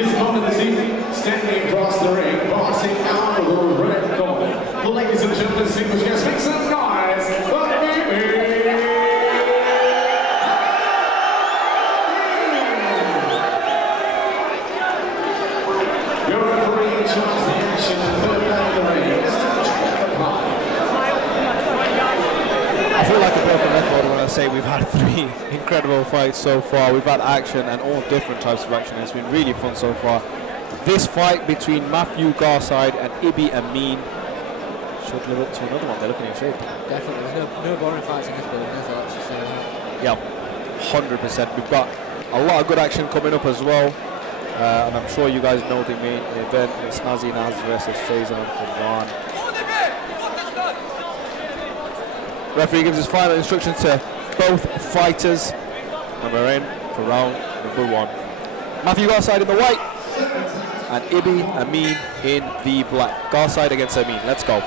his opponent this evening, standing across the ring, boxing out of the red corner. Ladies and gentlemen, distinguished guests, make some noise for Ibby. Your referee ensures the action in the third round of the ring. I feel like a broken record when I say we've had 3 incredible fights so far. We've had action and all different types of action. It's been really fun so far. This fight between Matthew Garside and Ibby Ameen should live up to another one. They're looking in shape. Definitely. There's no boring fights in this building, is there? Let's just say that. Yeah, 100%. We've got a lot of good action coming up as well. And I'm sure you guys know the main event. It's Nazi Naz versus Faison and Ron. Referee gives his final instructions to both fighters, and we're in for round number 1. Matthew Garside in the white, and Ibby Ameen in the black. Garside against Ameen. Let's go.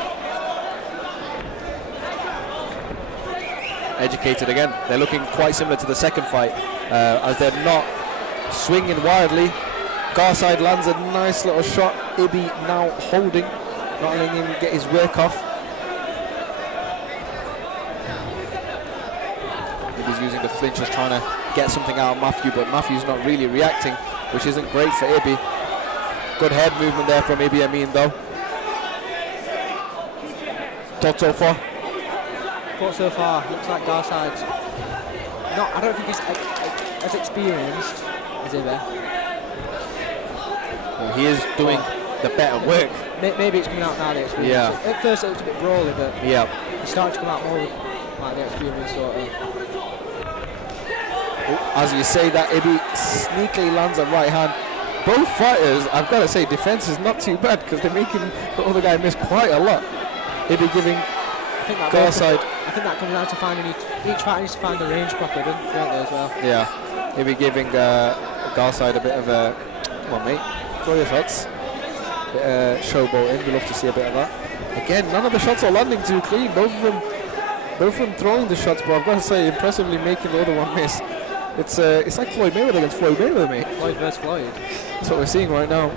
Educated again. They're looking quite similar to the second fight, as they're not swinging wildly. Garside lands a nice little shot. Ibby now holding, not letting him get his work off. Ibby's using the flinch, just trying to get something out of Matthew, but Matthew's not really reacting, which isn't great for Ibby. Good head movement there from Ibby Ameen though. Thoughts so far? Thoughts so far, looks like Garside's not, I don't think he's as experienced as Ibby. Well, he is doing the better work. Maybe it's coming out now, the experience. Yeah. At first it looked a bit brawly, but yeah, it's starting to come out more like the experience sort of. As you say that, Ibby sneakily lands a right hand. Both fighters, I've got to say, defense is not too bad because they're making the other guy miss quite a lot. Ibby giving Garside. I think that comes down to finding each fighter needs to find the range properly, don't they, as well? Yeah, Ibby giving Garside a bit of a, come on mate, throw your shots. Showboating, we love to see a bit of that. Again, none of the shots are landing too clean. Both of them throwing the shots, but I've got to say, impressively making the other one miss. It's like Floyd Mayweather against Floyd Mayweather, mate. Floyd versus Floyd. That's what we're seeing right now.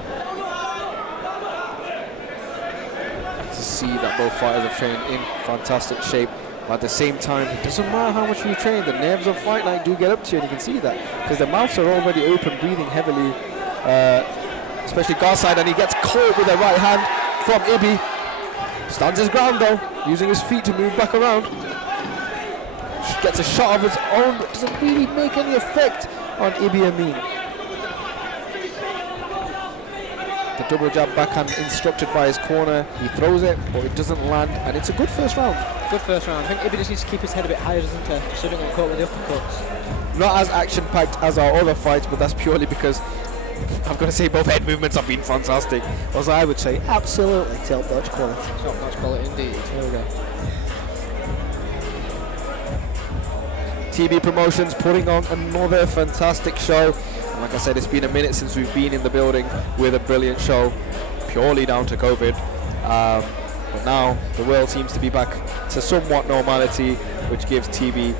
To see that both fighters have trained in fantastic shape, but at the same time, it doesn't matter how much you train, the nerves of fight night do get up to you, and you can see that because the mouths are already open, breathing heavily. Especially Garside, and he gets caught with a right hand from Ibby. Stands his ground though, using his feet to move back around. Gets a shot of his own, but doesn't really make any effect on Ibby Ameen. The double jab backhand instructed by his corner. He throws it, but it doesn't land, and it's a good first round. Good first round. I think Ibby just needs to keep his head a bit higher, doesn't he? So he doesn't get caught with the uppercuts. Not as action-packed as our other fights, but that's purely because I've got to say both head movements have been fantastic. As I would say, absolutely top-notch quality. Top-notch quality indeed. Here we go. TB Promotions putting on another fantastic show. And like I said, it's been a minute since we've been in the building with a brilliant show, purely down to COVID. But now the world seems to be back to somewhat normality, which gives TB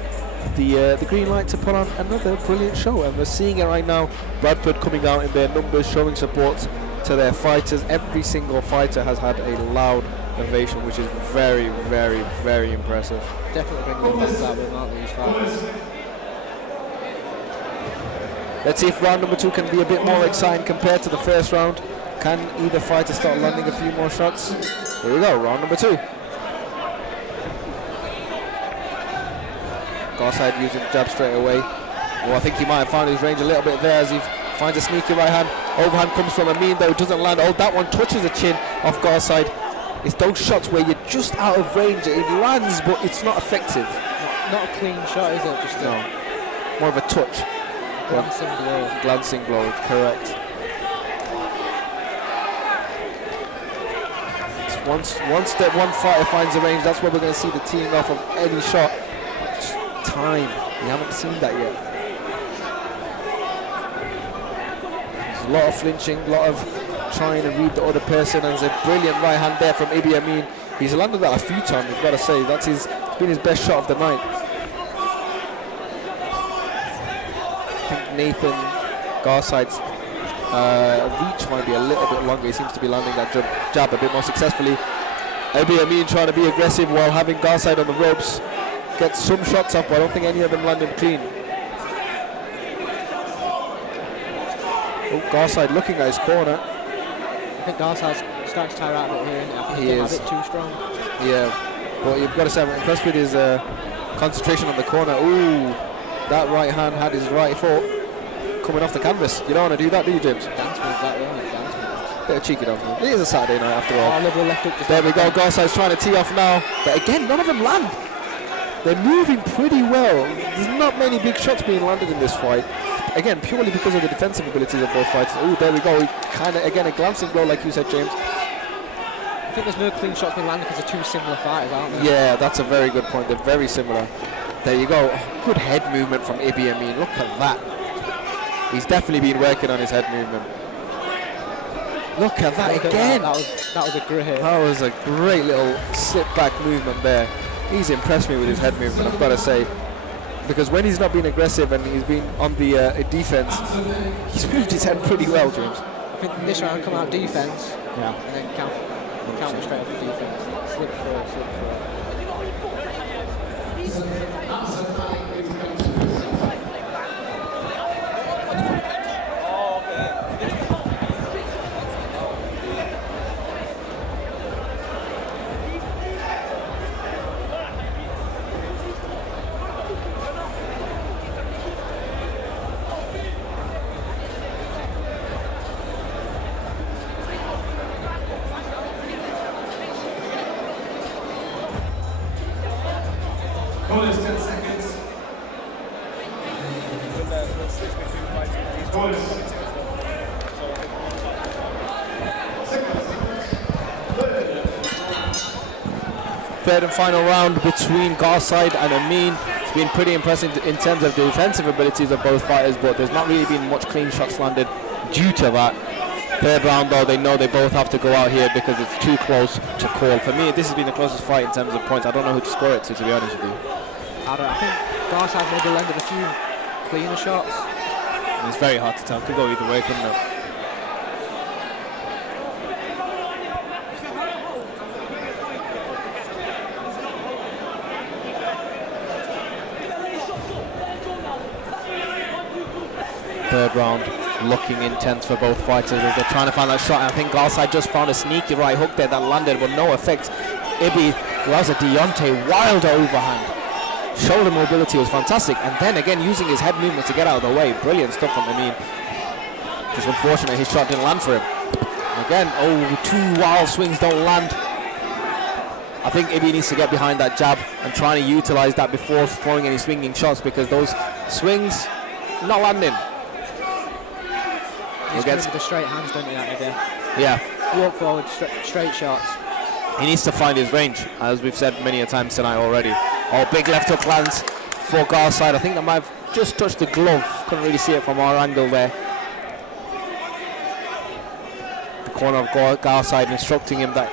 the green light to put on another brilliant show. And we're seeing it right now. Bradford coming out in their numbers, showing support to their fighters. Every single fighter has had a loud ovation, which is very, very, very impressive. Definitely bringing the fans out with them, aren't they, these fighters? Let's see if round number 2 can be a bit more exciting compared to the first round. Can either fighter start landing a few more shots? Here we go, round number 2. Garside using the jab straight away. Oh, I think he might have found his range a little bit there as he finds a sneaky right hand. Overhand comes from Ameen though, doesn't land. Oh, that one touches the chin of Garside. It's those shots where you're just out of range. It lands, but it's not effective. Not a clean shot, is it? Just no. More of a touch. Glancing blow. Glancing blow, correct. Once one fighter finds a range, that's where we're going to see the teeing off of any shot. Time. We haven't seen that yet. There's a lot of flinching, a lot of trying to read the other person, and there's a brilliant right hand there from Ibby Ameen. He's landed that a few times, we've got to say. It's been his best shot of the night. I think Nathan Garside's reach might be a little bit longer. He seems to be landing that jab a bit more successfully. Ibby Ameen trying to be aggressive while having Garside on the ropes. Gets some shots off, but I don't think any of them landed clean. Oh, Garside looking at his corner. I think Garside's starting to tire out a bit here. I think he's a bit too strong. Yeah, but you've got to say I'm impressed with his concentration on the corner. Ooh, that right hand had his right foot coming off the canvas. You don't want to do that, do you, James? Dance move, that way. Dance move. Bit of cheeky dance move. It is a Saturday night after all. Left up, There we go. Garside's trying to tee off now, but again, none of them land. They're moving pretty well. There's not many big shots being landed in this fight. Again, purely because of the defensive abilities of both fighters. Oh, there we go. Kind of, again, a glancing blow, like you said, James. I think there's no clean shots being landed because they're two similar fighters, aren't they? Yeah, that's a very good point. They're very similar. There you go. Oh, good head movement from Ibby Ameen. Look at that. He's definitely been working on his head movement. Look at that again. That was a great hit. That was a great little sit back movement there. He's impressed me with his head movement, I've got to say. Because when he's not been aggressive and he's been on the defense, he's moved his head pretty well, James. I think this round come out defense. Yeah. And then counter straight off the defense. Slip through, slip through. Bonus 10 seconds. Bonus. Third and final round between Garside and Ameen. It's been pretty impressive in terms of the defensive abilities of both fighters, but there's not really been much clean shots landed due to that. Third round though, they know they both have to go out here because it's too close to call. For me, this has been the closest fight in terms of points. I don't know who to score it to be honest with you. I think Garside maybe landed a few cleaner shots. It's very hard to tell. Could go either way, couldn't it? Third round, looking intense for both fighters as they're trying to find that shot. And I think Garside just found a sneaky right hook there that landed, but no effect. Ibby, that was a Deontay Wilder overhand. Shoulder mobility was fantastic, and then again using his head movement to get out of the way. Brilliant stuff from Ameen. Just unfortunate his shot didn't land for him. And again, oh, two wild swings don't land. I think Ibby needs to get behind that jab and trying to utilize that before throwing any swinging shots, because those swings not landing. He's going with the straight hands, don't you, that idea? Yeah. Walk forward, straight shots. He needs to find his range, as we've said many a times tonight already. Oh, big left hook lands for Garside. I think that might have just touched the glove. Couldn't really see it from our angle there. The corner of Garside instructing him that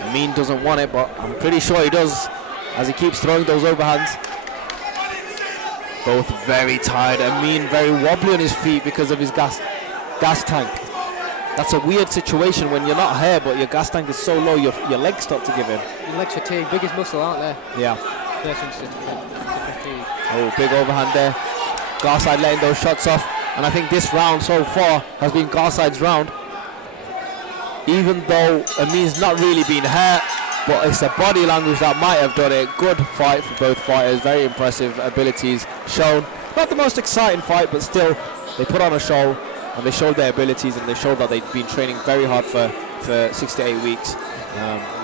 Ameen doesn't want it, but I'm pretty sure he does as he keeps throwing those overhands. Both very tired. Ameen very wobbly on his feet because of his gas tank. That's a weird situation when you're not here, but your gas tank is so low, your legs start to give in. Your legs fatigue, biggest muscle, aren't they? Yeah. First instant fatigue. Oh, big overhand there. Garside letting those shots off, and I think this round so far has been Garside's round. Even though Ameen's not really been hurt, but it's the body language that might have done it. Good fight for both fighters, very impressive abilities shown. Not the most exciting fight, but still, they put on a show. And they showed their abilities, and they showed that they've been training very hard for 6 to 8 weeks.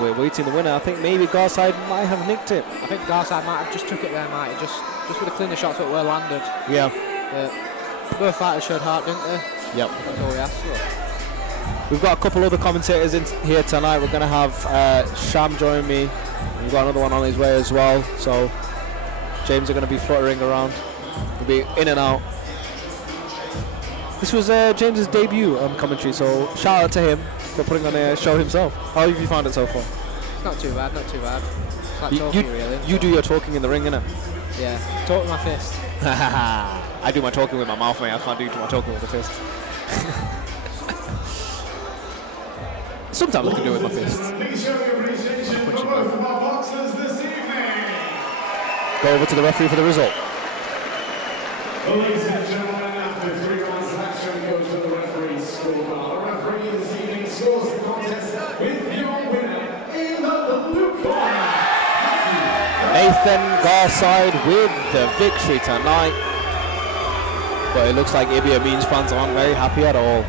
We're waiting the winner. I think maybe Garside might have nicked it. I think Garside might have just took it there, might have just with the cleaner shots that were landed. Yeah. Both fighters showed heart, didn't they? Yep. That's all we asked for. We've got a couple other commentators in here tonight. We're going to have Sham join me. We've got another one on his way as well. So James are going to be fluttering around. We'll be in and out. This was James's debut commentary, so shout out to him for putting on a show himself. How have you found it so far? It's not too bad, not too bad. It's like talking, really. You do your talking in the ring, innit? Yeah, talk with my fist. I do my talking with my mouth, mate. I can't do my talking with the fist. Sometimes I can do it with my fists. Please show your appreciation for both of our boxers this evening. Go over to the referee for the result. Well, ladies and gentlemen, after 3 rounds of action, go to the referee's scorecard. The referee this evening scores the contest with your winner in the blue corner. Nathan Garside with the victory tonight. But it looks like Ibby Ameen's fans aren't very happy at all.